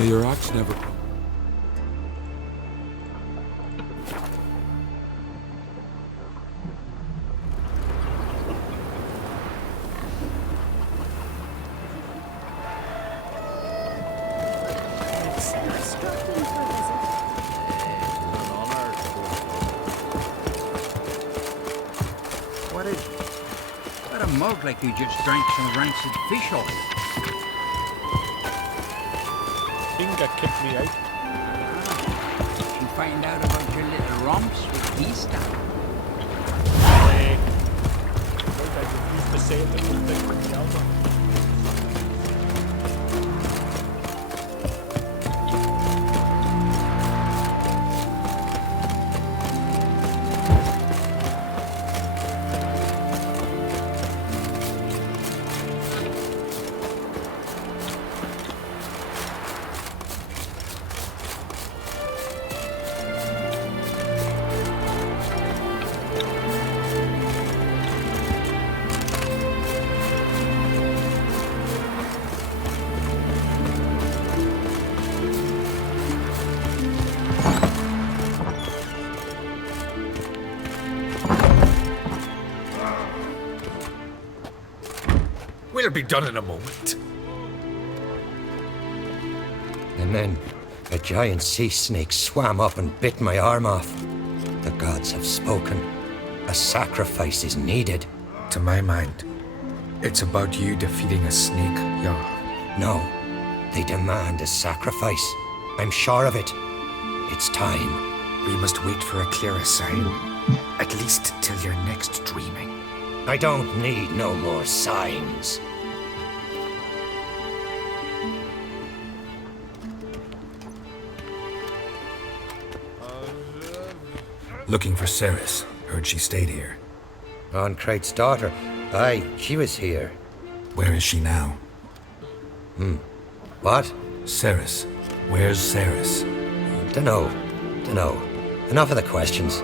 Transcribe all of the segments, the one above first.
May your axe never... What is it? Got a mug like you just drank some rancid fish oil. Inga kicked me out. Did you find out about your little romps with Easter? I used to say it little thing with the elbow. We'll be done in a moment. And then a giant sea snake swam up and bit my arm off. The gods have spoken. A sacrifice is needed. To my mind, it's about you defeating a snake, Jarl. No, they demand a sacrifice. I'm sure of it. It's time. We must wait for a clearer sign. At least till your next dreaming. I don't need no more signs. Looking for Ceres. Heard she stayed here. Crate's daughter. Aye, she was here. Where is she now? What? Ceres. Where's Ceres? Dunno. Enough of the questions.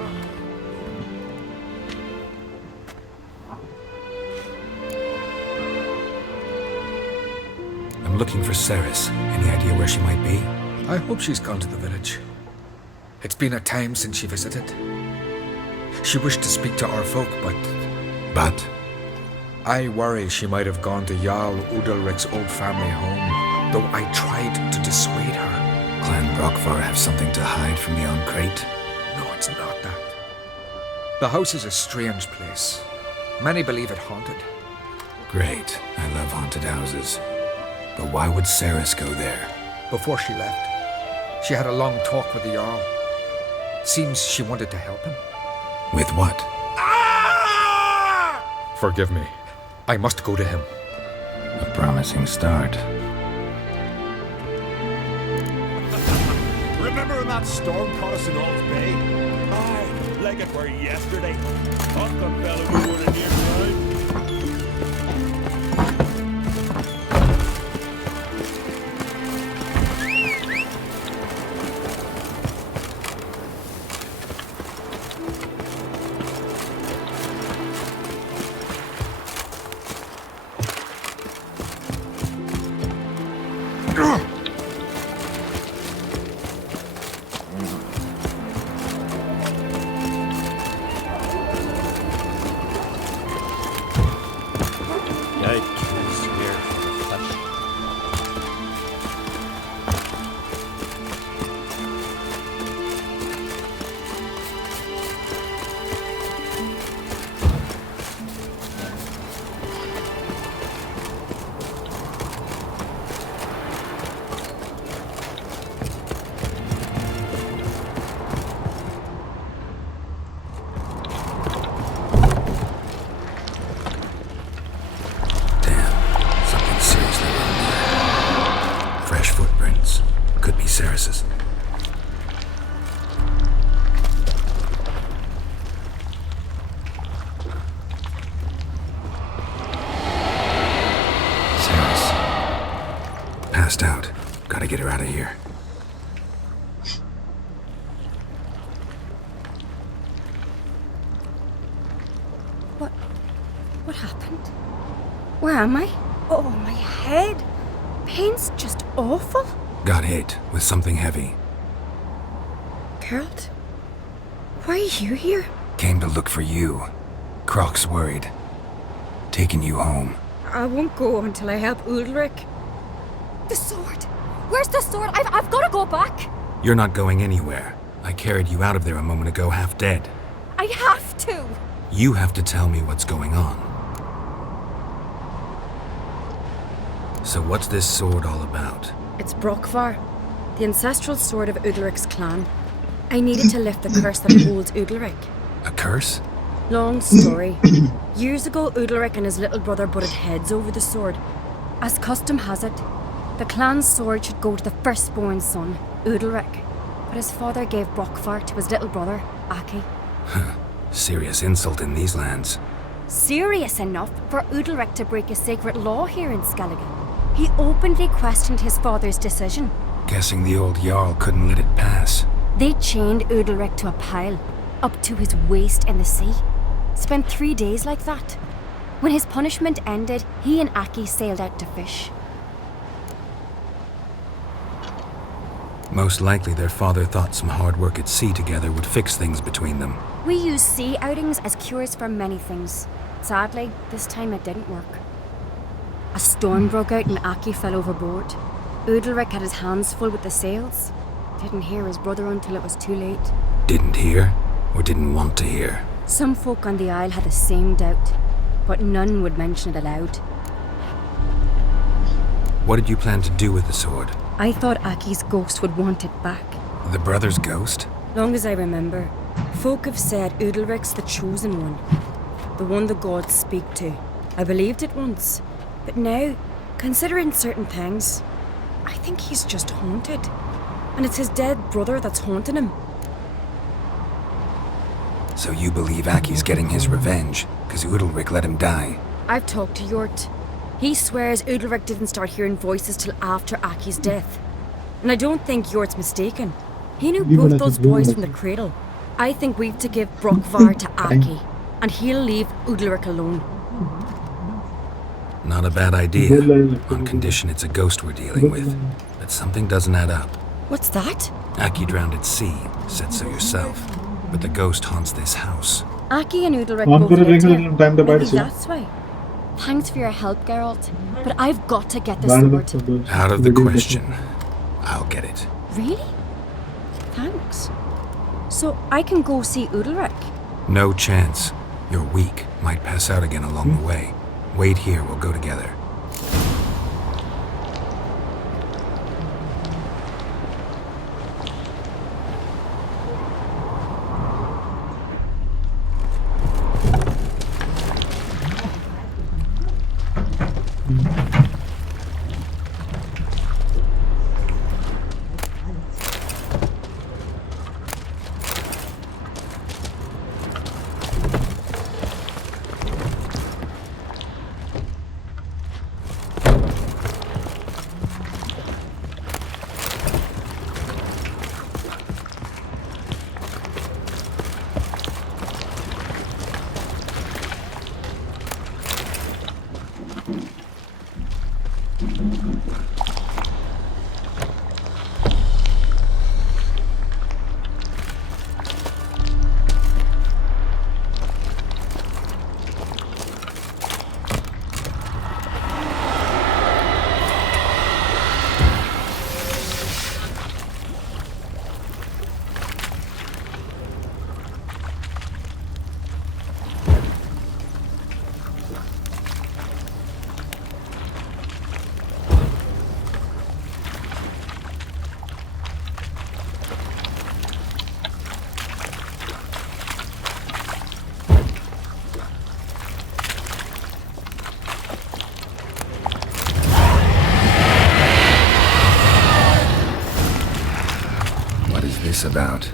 I'm looking for Ceres. Any idea where she might be? I hope she's gone to the village. It's been a time since she visited. She wished to speak to our folk, but... But? I worry she might have gone to Jarl Udalric's old family home, though I tried to dissuade her. Clan Brockvar have something to hide from the Crate? No, it's not that. The house is a strange place. Many believe it haunted. Great. I love haunted houses. But why would Ceres go there? Before she left, she had a long talk with the Jarl. Seems she wanted to help him. With what? Forgive me. I must go to him. A promising start. Remember when that storm caught us in All's Bay? Aye, like it were yesterday. Uncle fella was going to near ground. Ceres's. Ceres. Passed out. Gotta get her out of here. What happened? Where am I? Oh, my head. Pain's just awful. Got hit with something heavy. Geralt? Why are you here? Came to look for you. Croc's worried. Taking you home. I won't go until I help Ulrich. The sword! Where's the sword? I've got to go back! You're not going anywhere. I carried you out of there a moment ago half dead. I have to! You have to tell me what's going on. So what's this sword all about? It's Brokvar, the ancestral sword of Ulrich's clan. I needed to lift the curse that holds Ulrich. A curse? Long story. Years ago, Ulrich and his little brother butted heads over the sword. As custom has it, the clan's sword should go to the firstborn son, Ulrich. But his father gave Brokvar to his little brother, Aki. Serious insult in these lands. Serious enough for Ulrich to break a sacred law here in Skellige. He openly questioned his father's decision. Guessing the old Jarl couldn't let it pass. They chained Ulrich to a pile, up to his waist in the sea. Spent 3 days like that. When his punishment ended, he and Aki sailed out to fish. Most likely their father thought some hard work at sea together would fix things between them. We use sea outings as cures for many things. Sadly, this time it didn't work. A storm broke out and Aki fell overboard. Ulrich had his hands full with the sails. Didn't hear his brother until it was too late. Didn't hear, or didn't want to hear. Some folk on the isle had the same doubt, but none would mention it aloud. What did you plan to do with the sword? I thought Aki's ghost would want it back. The brother's ghost? Long as I remember, folk have said Ulrich's the chosen one. The one the gods speak to. I believed it once. But now, considering certain things, I think he's just haunted. And it's his dead brother that's haunting him. So you believe Aki's getting his revenge, because Ulrich let him die? I've talked to Jort. He swears Ulrich didn't start hearing voices till after Aki's death. And I don't think Jort's mistaken. He knew both those boys from the cradle. I think we've to give Brokvar to Aki, and he'll leave Ulrich alone. Not a bad idea, on condition it's a ghost we're dealing with. But something doesn't add up. What's that? Aki drowned at sea, said so yourself. But the ghost haunts this house. Aki and Ulrich both lived here. Maybe that's why. Thanks for your help, Geralt, but I've got to get the sword. Out of the question. I'll get it. Really? Thanks. So I can go see Ulrich? No chance. You're weak. Might pass out again along the way. Wait here, we'll go together. About.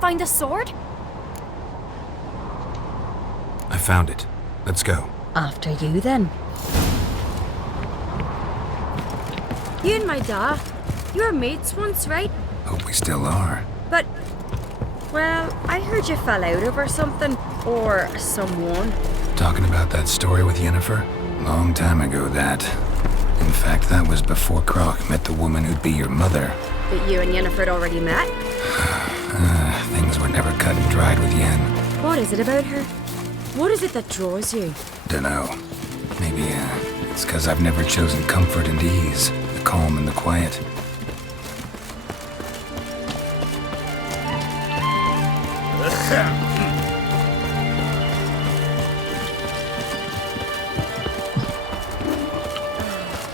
find the sword? I found it. Let's go. After you, then. You and my dad, you were mates once, right? Hope we still are. But, well, I heard you fell out of or something. Or someone. Talking about that story with Yennefer? Long time ago, that. In fact, that was before Croc met the woman who'd be your mother. That you and Yennefer had already met? Things were never cut and dried with Yen. What is it about her? What is it that draws you? Dunno. Maybe, it's 'cause I've never chosen comfort and ease. The calm and the quiet.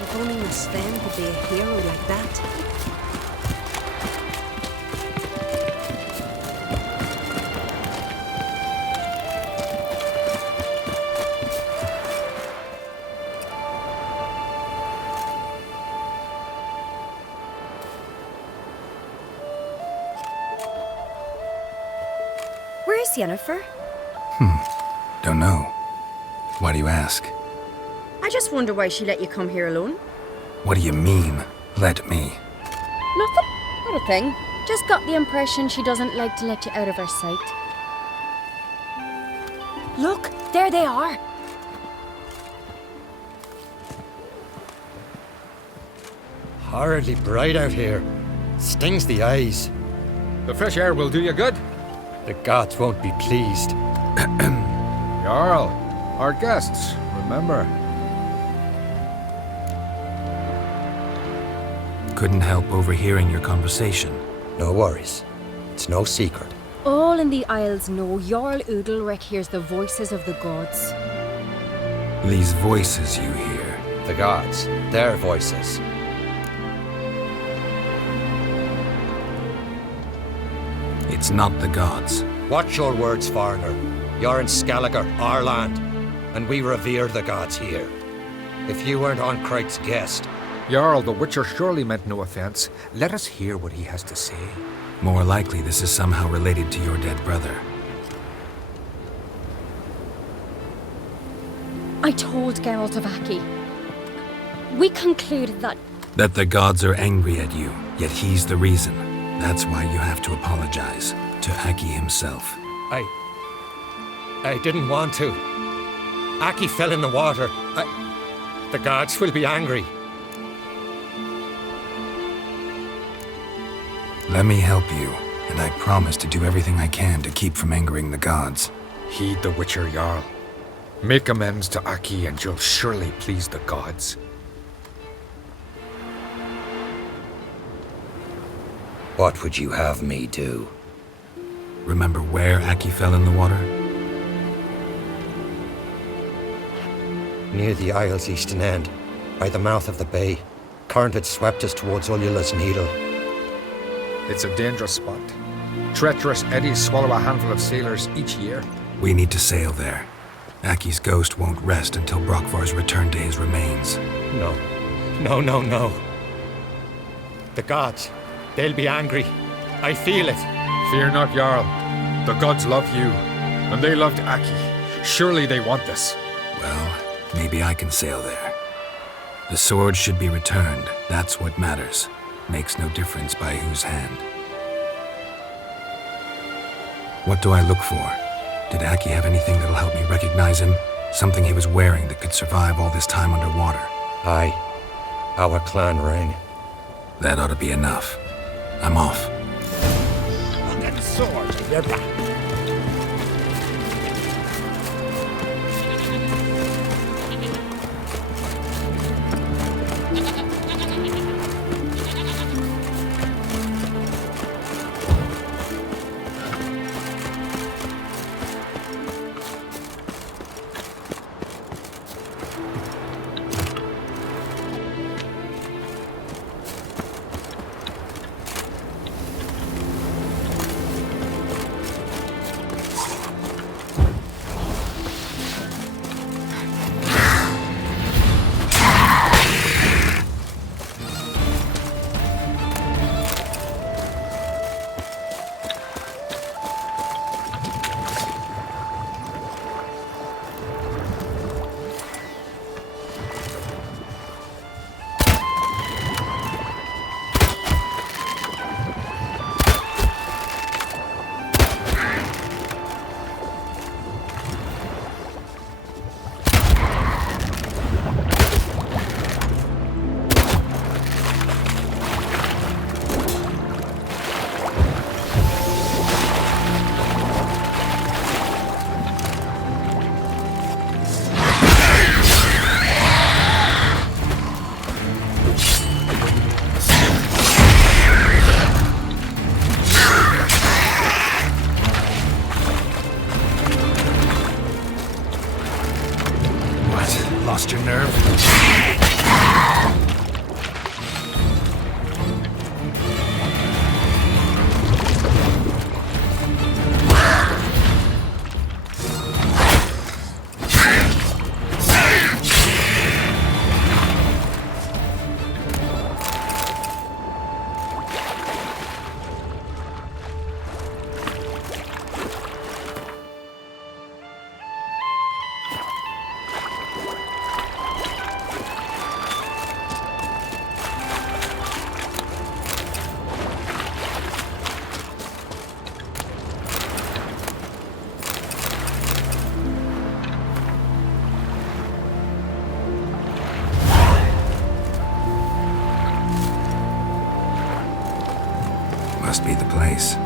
If only Miss Sven could be a hero like that. Where's Yennefer? Don't know. Why do you ask? I just wonder why she let you come here alone. What do you mean, let me? Nothing. Not a thing. Just got the impression she doesn't like to let you out of her sight. Look, there they are. Horridly bright out here. Stings the eyes. The fresh air will do you good. The gods won't be pleased. Jarl, our guests, remember. Couldn't help overhearing your conversation. No worries. It's no secret. All in the Isles know Jarl Udalric hears the voices of the gods. These voices you hear. The gods, their voices. It's not the gods. Watch your words, foreigner. You're in Skelliger, our land, and we revere the gods here. If you weren't on Cright's guest, Jarl, the Witcher surely meant no offense. Let us hear what he has to say. More likely this is somehow related to your dead brother. I told Geralt of Aki. We concluded that That the gods are angry at you, yet he's the reason. That's why you have to apologize to Aki himself. I didn't want to. Aki fell in the water. The gods will be angry. Let me help you, and I promise to do everything I can to keep from angering the gods. Heed the Witcher, Jarl. Make amends to Aki and you'll surely please the gods. What would you have me do? Remember where Aki fell in the water? Near the Isle's eastern end, by the mouth of the bay. Current had swept us towards Ullula's Needle. It's a dangerous spot. Treacherous eddies swallow a handful of sailors each year. We need to sail there. Aki's ghost won't rest until Brokvar's returned to his remains. No. No. The gods, they'll be angry. I feel it. Fear not, Jarl. The gods love you, and they loved Aki. Surely they want this. Well, maybe I can sail there. The sword should be returned. That's what matters. Makes no difference by whose hand. What do I look for? Did Aki have anything that'll help me recognize him? Something he was wearing that could survive all this time underwater? Aye. Our clan ring. That ought to be enough. I'm off. Look at the sword. They're back. must be the place.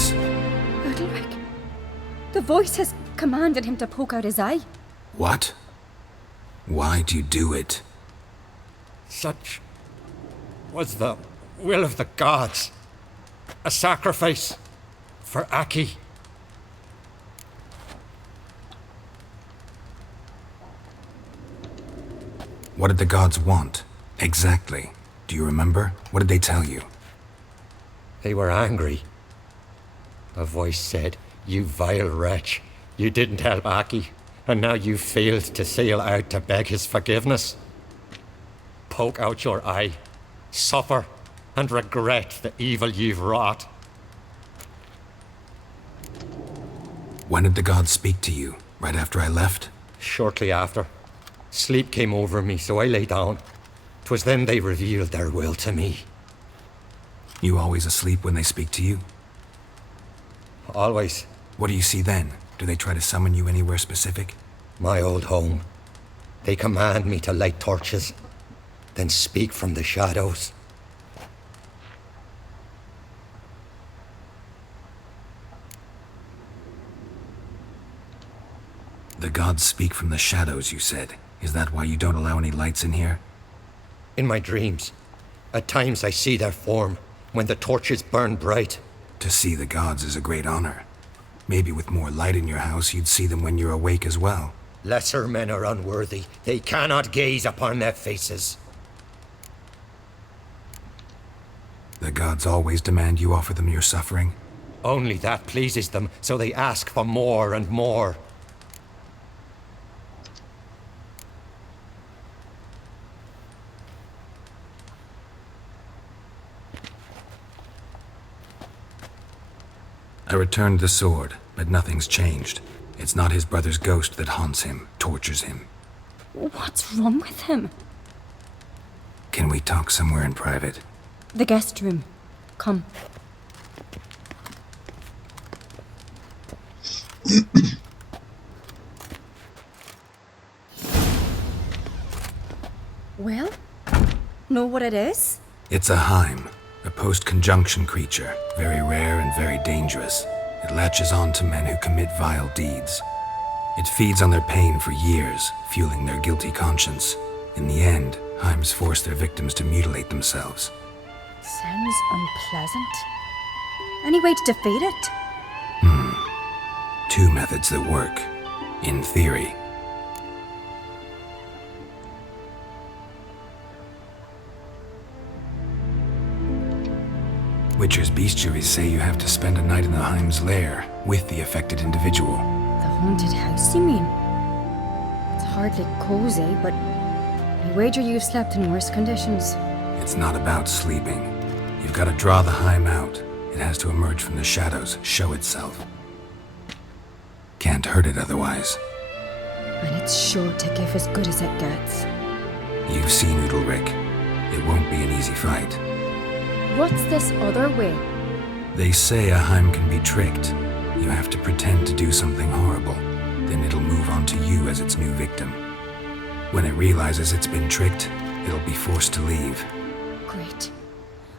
voice. Udalric. The voice has commanded him to poke out his eye. What? Why do you do it? Such was the will of the gods. A sacrifice for Aki. What did the gods want? Exactly. Do you remember? What did they tell you? They were angry. A voice said, "You vile wretch, you didn't help Aki, and now you failed to sail out to beg his forgiveness. Poke out your eye, suffer, and regret the evil you've wrought." When did the gods speak to you? Right after I left? Shortly after, sleep came over me, so I lay down. 'Twas then they revealed their will to me. You always asleep when they speak to you? Always. What do you see then? Do they try to summon you anywhere specific? My old home. They command me to light torches, then speak from the shadows. The gods speak from the shadows, you said. Is that why you don't allow any lights in here? In my dreams, at times I see their form when the torches burn bright. To see the gods is a great honor. Maybe with more light in your house, you'd see them when you're awake as well. Lesser men are unworthy. They cannot gaze upon their faces. The gods always demand you offer them your suffering? Only that pleases them, so they ask for more and more. I returned the sword, but nothing's changed. It's not his brother's ghost that haunts him, tortures him. What's wrong with him? Can we talk somewhere in private? The guest room. Come. Well, know what it is? It's a Heim, a post-conjunction creature, very rare and very dangerous. It latches on to men who commit vile deeds. It feeds on their pain for years, fueling their guilty conscience. In the end, Heims force their victims to mutilate themselves. Sounds unpleasant. Any way to defeat it? Two methods that work, in theory. Witcher's bestiaries say you have to spend a night in the Heim's lair with the affected individual. The haunted house, you mean? It's hardly cozy, but I wager you've slept in worse conditions. It's not about sleeping. You've got to draw the Heim out. It has to emerge from the shadows, show itself. Can't hurt it otherwise. And it's sure to give as good as it gets. You've seen Udalric. It won't be an easy fight. What's this other way? They say a Heim can be tricked. You have to pretend to do something horrible. Then it'll move on to you as its new victim. When it realizes it's been tricked, it'll be forced to leave. Great.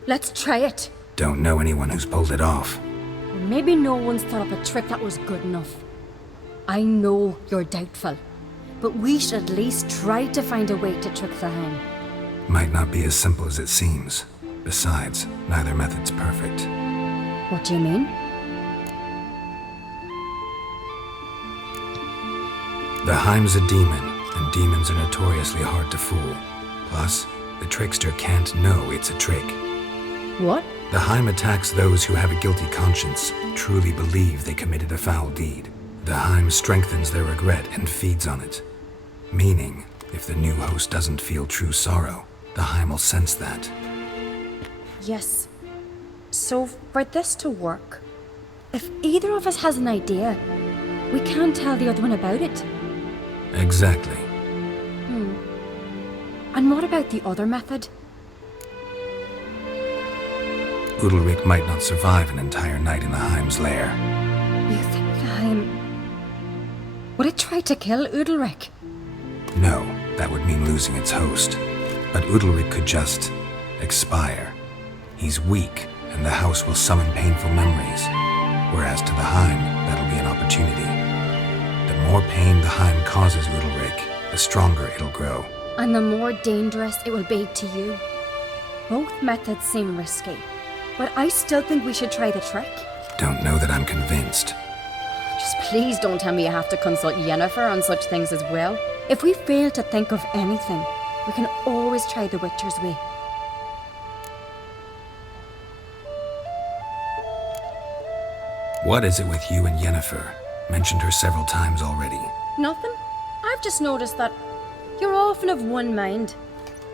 Let's try it. Don't know anyone who's pulled it off. Maybe no one's thought up a trick that was good enough. I know you're doubtful, but we should at least try to find a way to trick the Heim. Might not be as simple as it seems. Besides, neither method's perfect. What do you mean? The Heim's a demon, and demons are notoriously hard to fool. Plus, the trickster can't know it's a trick. What? The Heim attacks those who have a guilty conscience, truly believe they committed a foul deed. The Heim strengthens their regret and feeds on it. Meaning, if the new host doesn't feel true sorrow, the Heim will sense that. Yes. So, for this to work, if either of us has an idea, we can't tell the other one about it. Exactly. And what about the other method? Udalric might not survive an entire night in the Heim's lair. You think the Heim... Would it try to kill Udalric? No, that would mean losing its host. But Udalric could just expire. He's weak, and the house will summon painful memories. Whereas to the Heim, that'll be an opportunity. The more pain the Heim causes Udalric, the stronger it'll grow. And the more dangerous it will be to you. Both methods seem risky, but I still think we should try the trick. Don't know that I'm convinced. Just please don't tell me you have to consult Yennefer on such things as well. If we fail to think of anything, we can always try the Witcher's way. What is it with you and Yennefer? Mentioned her several times already. Nothing. I've just noticed that you're often of one mind.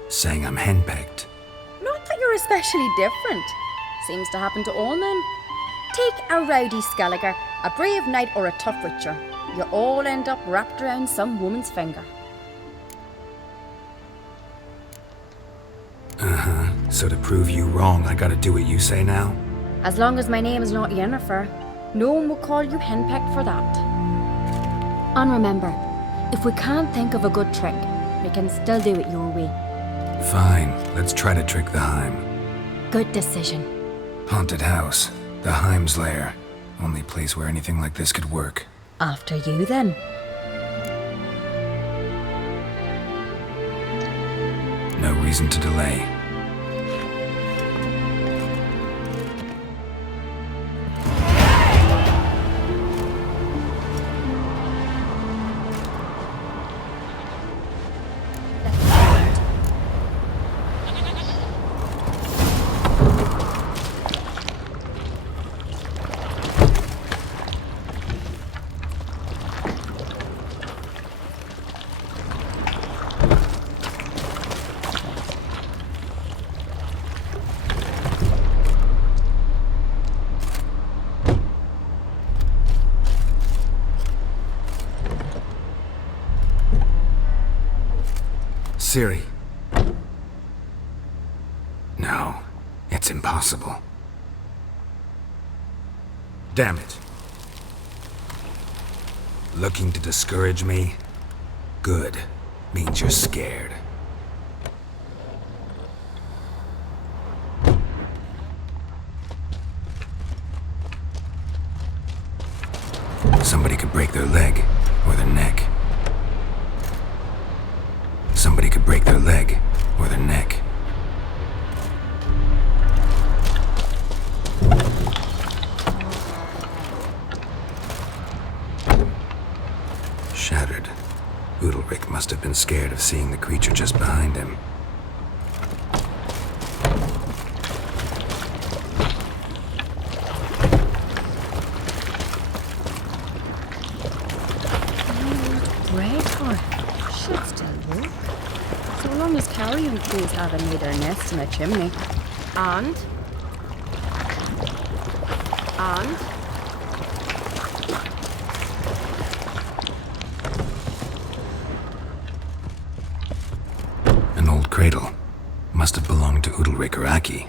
Saying I'm henpecked. Not that you're especially different. Seems to happen to all men. Take a rowdy Skelliger, a brave knight or a tough witcher. You all end up wrapped around some woman's finger. So to prove you wrong, I gotta do what you say now? As long as my name is not Yennefer, no one will call you henpecked for that. And remember, if we can't think of a good trick, we can still do it your way. Fine, let's try to trick the Heim. Good decision. Haunted house. The Heim's lair. Only place where anything like this could work. After you then. No reason to delay. Ciri. No, it's impossible. Damn it. Looking to discourage me? Good. Means you're scared. Somebody could break their leg or their neck. Somebody could break their leg or their neck. Shattered. Udalric must have been scared of seeing the creature just behind him. Should still work. So long as carrion crows haven't made their nests in a chimney. And? An old cradle. Must have belonged to Udalric or Aki.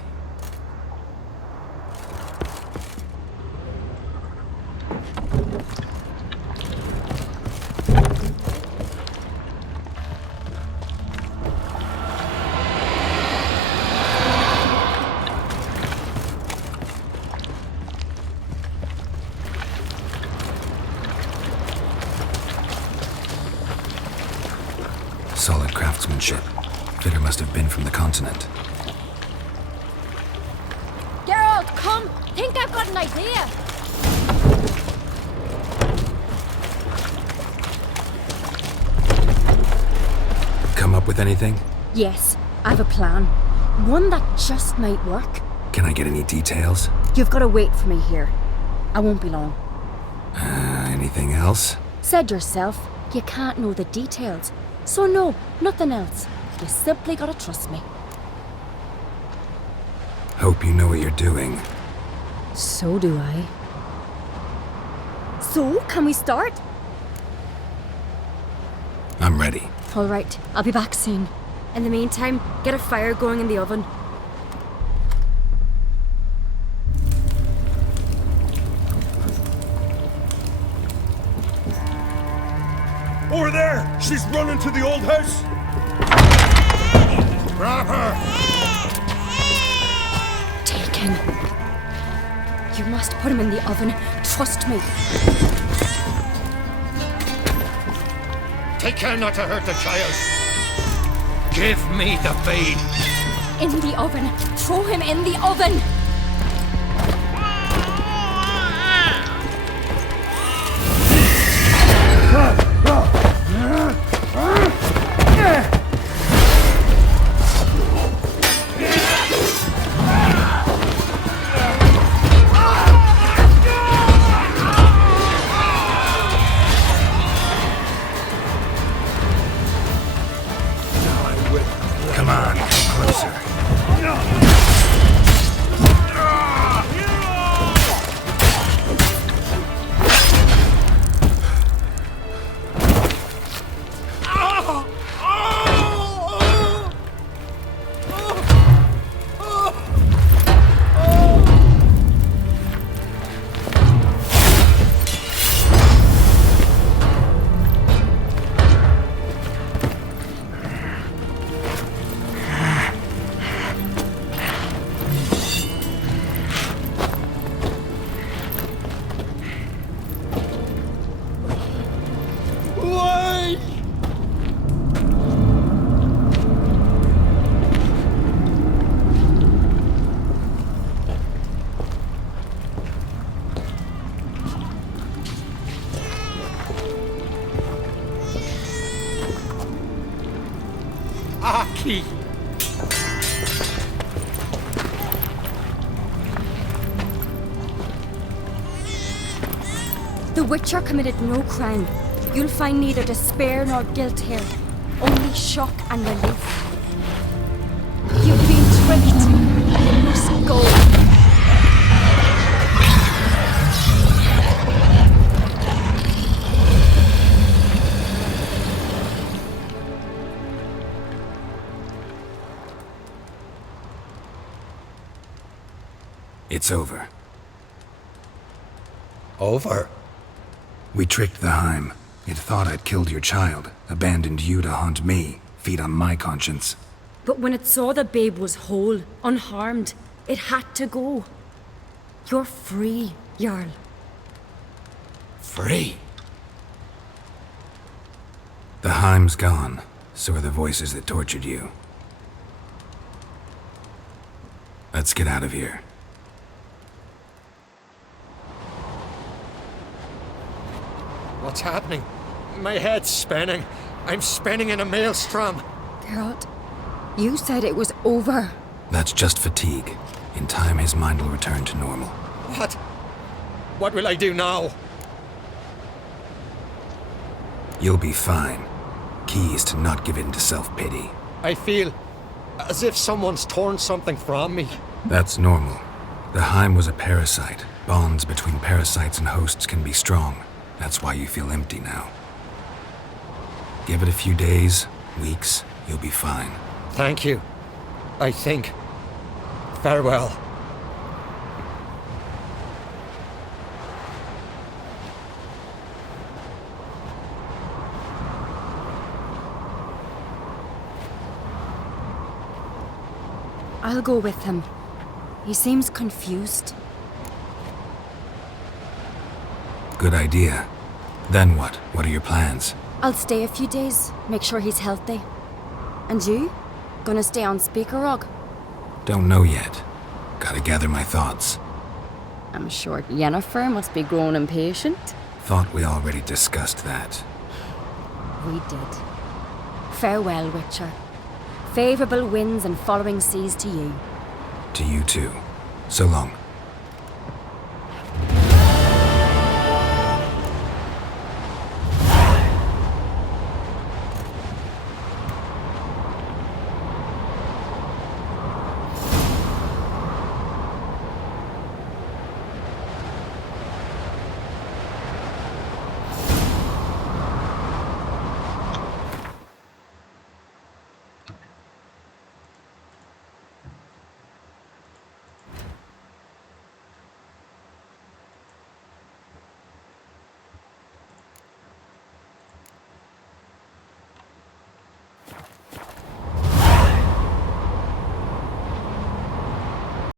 Solid craftsmanship. Fitter must have been from the continent. Geralt, come! Think I've got an idea! Come up with anything? Yes, I've a plan. One that just might work. Can I get any details? You've got to wait for me here. I won't be long. Anything else? Said yourself, you can't know the details. So no, nothing else. You simply gotta trust me. Hope you know what you're doing. So do I. So, can we start? I'm ready. All right, I'll be back soon. In the meantime, get a fire going in the oven. Over there! She's running to the old house! Grab her! Taken. You must put him in the oven. Trust me. Take care not to hurt the child. Give me the feed. In the oven. Throw him in the oven. Come on, come closer. Aki! The Witcher committed no crime. You'll find neither despair nor guilt here. Only shock and relief. You've been tricked. You must go. It's over. Over? We tricked the Heim. It thought I'd killed your child, abandoned you to haunt me, feed on my conscience. But when it saw the babe was whole, unharmed, it had to go. You're free, Jarl. Free? The Heim's gone, so are the voices that tortured you. Let's get out of here. What's happening? My head's spinning. I'm spinning in a maelstrom. Geralt, you said it was over. That's just fatigue. In time, his mind will return to normal. What? What will I do now? You'll be fine. Key is to not give in to self-pity. I feel as if someone's torn something from me. That's normal. The Heim was a parasite. Bonds between parasites and hosts can be strong. That's why you feel empty now. Give it a few days, weeks, you'll be fine. Thank you. I think. Farewell. I'll go with him. He seems confused. Good idea. Then what? What are your plans? I'll stay a few days, make sure he's healthy. And you? Gonna stay on Speaker Rog? Don't know yet. Gotta gather my thoughts. I'm sure Yennefer must be grown impatient. Thought we already discussed that. We did. Farewell, Witcher. Favourable winds and following seas to you. To you too. So long.